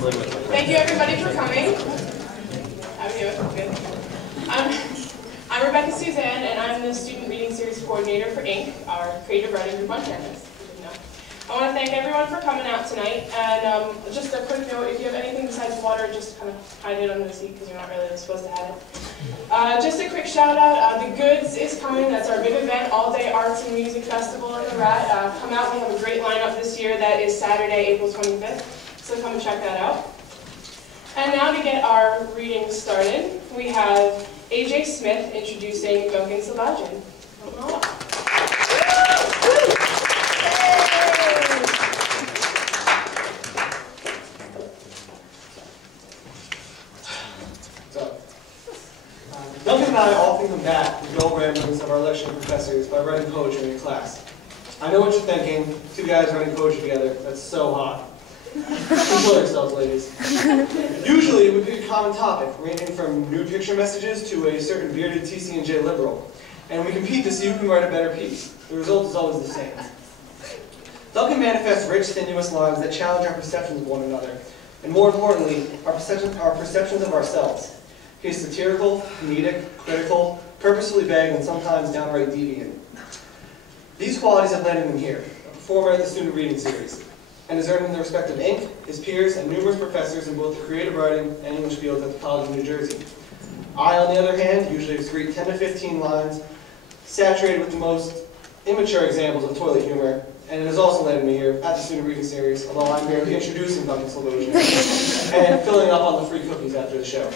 Thank you everybody for coming. How are you? Good. I'm Rebecca Suzanne, and I'm the Student Reading Series Coordinator for INC, our creative writing group on campus. I want to thank everyone for coming out tonight, and just a quick note, if you have anything besides water, just kind of hide it under the seat because you're not really supposed to have it. Just a quick shout out, The Goods is coming. That's our big event, all-day arts and music festival in the Rat. Come out, we have a great lineup this year. That is Saturday, April 25th, so come and check that out. And now to get our reading started, we have AJ Smith introducing Duncan Salvagen. Duncan and I often come back with dull ramblings of our lecturing professors by writing poetry in class. I know what you're thinking, two guys writing poetry together, that's so hot. Enjoy yourselves, ladies. Usually it would be a common topic, ranging from nude picture messages to a certain bearded TC&J liberal, and we compete to see who can write a better piece. The result is always the same. Duncan manifests rich, sinuous lines that challenge our perceptions of one another, and more importantly, our perceptions of ourselves. He's satirical, comedic, critical, purposefully vague, and sometimes downright deviant. These qualities have landed him here, a performer at the Student Reading Series, and has earned him the respect of INC, his peers, and numerous professors in both the creative writing and English fields at the College of New Jersey. I, on the other hand, usually excrete 10 to 15 lines, saturated with the most immature examples of toilet humor, and it has also landed me here at the Student Reading Series, although I'm merely introducing Duncan Salvagen and filling up on the free cookies after the show.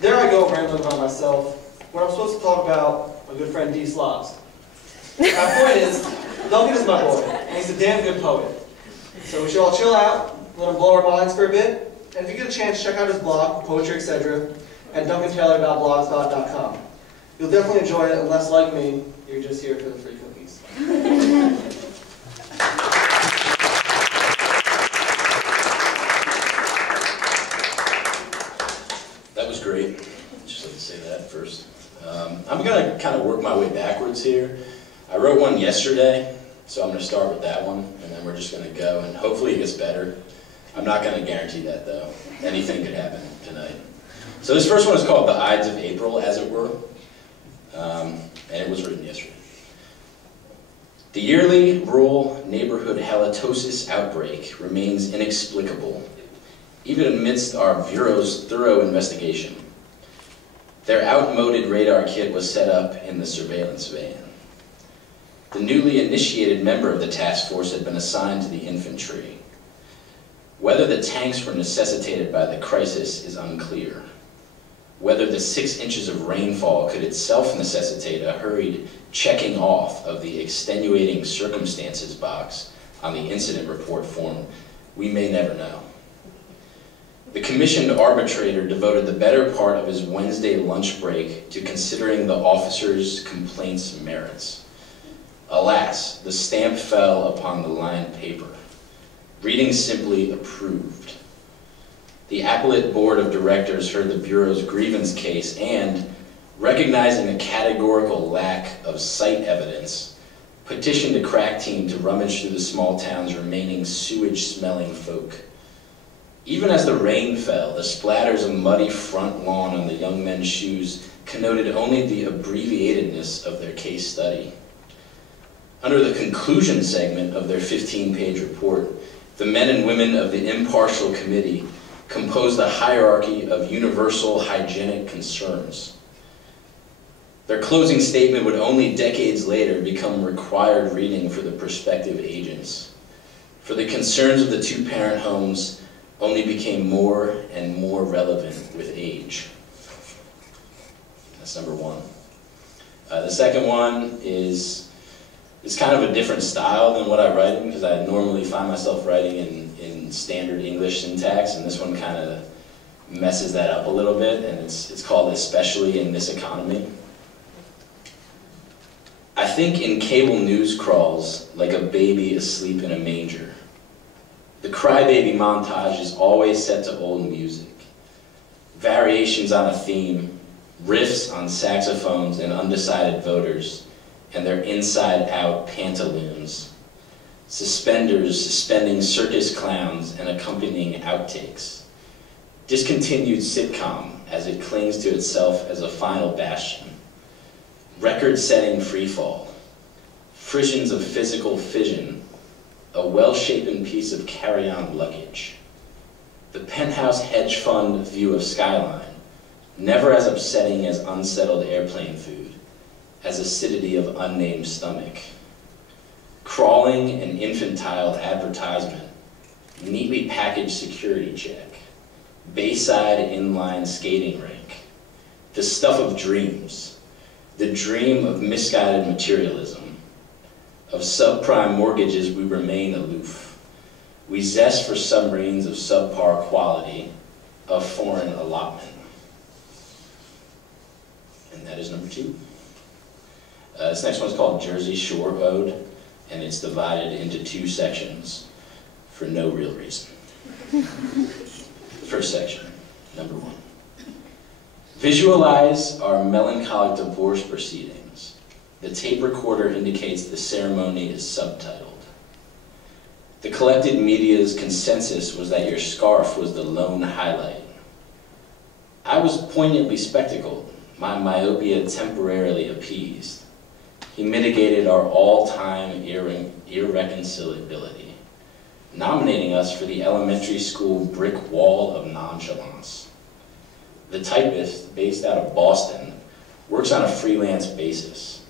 There I go rambling about myself, when I'm supposed to talk about my good friend D. Slavs. My point is, Duncan is my boy, and he's a damn good poet. So we should all chill out, let him blow our minds for a bit, and if you get a chance, check out his blog, Poetry, Etc., at duncantaylor.blogspot.com. You'll definitely enjoy it, unless, like me, you're just here for the free cookies. That was great. I'd just like to say that first. I'm going to kind of work my way backwards here. I wrote one yesterday, so I'm going to start with that one, and then we're just going to go, and hopefully it gets better. I'm not going to guarantee that, though. Anything could happen tonight. So this first one is called The Ides of April, as it were, and it was written yesterday. The yearly rural neighborhood halitosis outbreak remains inexplicable, even amidst our Bureau's thorough investigation. Their outmoded radar kit was set up in the surveillance van. The newly initiated member of the task force had been assigned to the infantry. Whether the tanks were necessitated by the crisis is unclear. Whether the 6 inches of rainfall could itself necessitate a hurried checking off of the extenuating circumstances box on the incident report form, we may never know. The commissioned arbitrator devoted the better part of his Wednesday lunch break to considering the officer's complaint's merits. Alas, the stamp fell upon the lined paper. Reading simply approved. The appellate board of directors heard the Bureau's grievance case and, recognizing a categorical lack of site evidence, petitioned a crack team to rummage through the small town's remaining sewage-smelling folk. Even as the rain fell, the splatters of muddy front lawn on the young men's shoes connoted only the abbreviatedness of their case study. Under the conclusion segment of their 15-page report, the men and women of the impartial committee composed a hierarchy of universal hygienic concerns. Their closing statement would only decades later become required reading for the prospective agents. For the concerns of the 2-parent homes only became more and more relevant with age. That's number one. The second one is kind of a different style than what I write in, because I normally find myself writing in standard English syntax, and this one kind of messes that up a little bit, and it's called Especially in This Economy. I think in cable news crawls like a baby asleep in a manger. The crybaby montage is always set to old music. Variations on a theme, riffs on saxophones and undecided voters, and their inside-out pantaloons. suspenders suspending circus clowns and accompanying outtakes, discontinued sitcom as it clings to itself as a final bastion, record-setting freefall, frissions of physical fission, a well-shapen piece of carry-on luggage, the penthouse hedge fund view of skyline, never as upsetting as unsettled airplane food, as acidity of unnamed stomach, crawling and infantile advertisement, neatly packaged security check, Bayside inline skating rink, the stuff of dreams, the dream of misguided materialism, of subprime mortgages we remain aloof, we zest for submarines of subpar quality, of foreign allotment. And that is number 2. This next one's called Jersey Shore Ode, and it's divided into 2 sections for no real reason. First section, number 1. Visualize our melancholic divorce proceedings. The tape recorder indicates the ceremony is subtitled. The collected media's consensus was that your scarf was the lone highlight. I was poignantly spectacled, my myopia temporarily appeased. He mitigated our all-time irreconcilability, nominating us for the elementary school brick wall of nonchalance. The typist, based out of Boston, works on a freelance basis.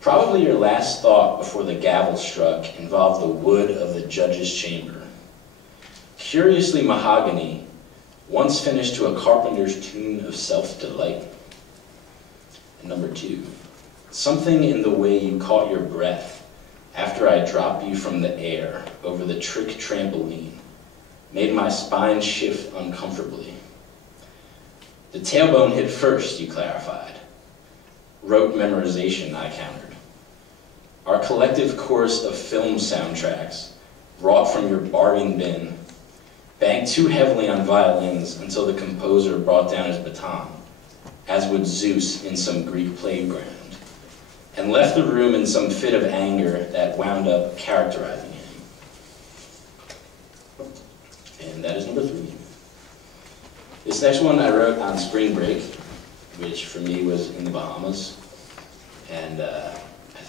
Probably your last thought before the gavel struck involved the wood of the judge's chamber. Curiously mahogany, once finished to a carpenter's tune of self-delight. And number 2, something in the way you caught your breath after I dropped you from the air over the trick trampoline made my spine shift uncomfortably. The tailbone hit first, you clarified. Rote memorization, I countered. Our collective chorus of film soundtracks, wrought from your bargain bin, banged too heavily on violins until the composer brought down his baton, as would Zeus in some Greek playground, and left the room in some fit of anger that wound up characterizing him. And that is number 3. This next one I wrote on spring break, which for me was in the Bahamas, and I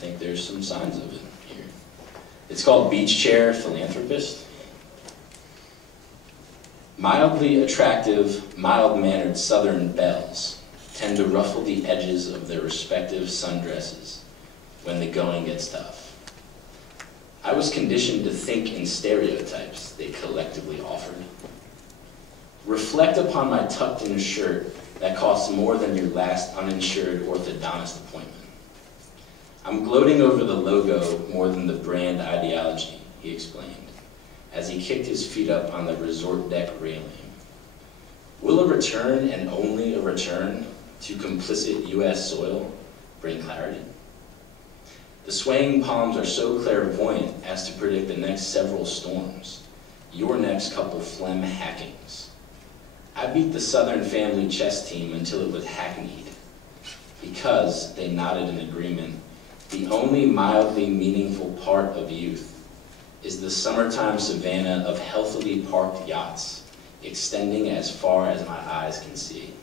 think there's some signs of it here. It's called Beach Chair Philanthropist. Mildly attractive, mild-mannered Southern belles tend to ruffle the edges of their respective sundresses when the going gets tough. I was conditioned to think in stereotypes they collectively offered. Reflect upon my tucked-in shirt that costs more than your last uninsured orthodontist appointment. I'm gloating over the logo more than the brand ideology, he explained, as he kicked his feet up on the resort deck railing. Will a return, and only a return, to complicit U.S. soil bring clarity? The swaying palms are so clairvoyant as to predict the next several storms, your next couple phlegm hackings. I beat the Southern family chess team until it was hackneyed. Because, they nodded in agreement, the only mildly meaningful part of youth is the summertime savanna of healthily parked yachts, extending as far as my eyes can see.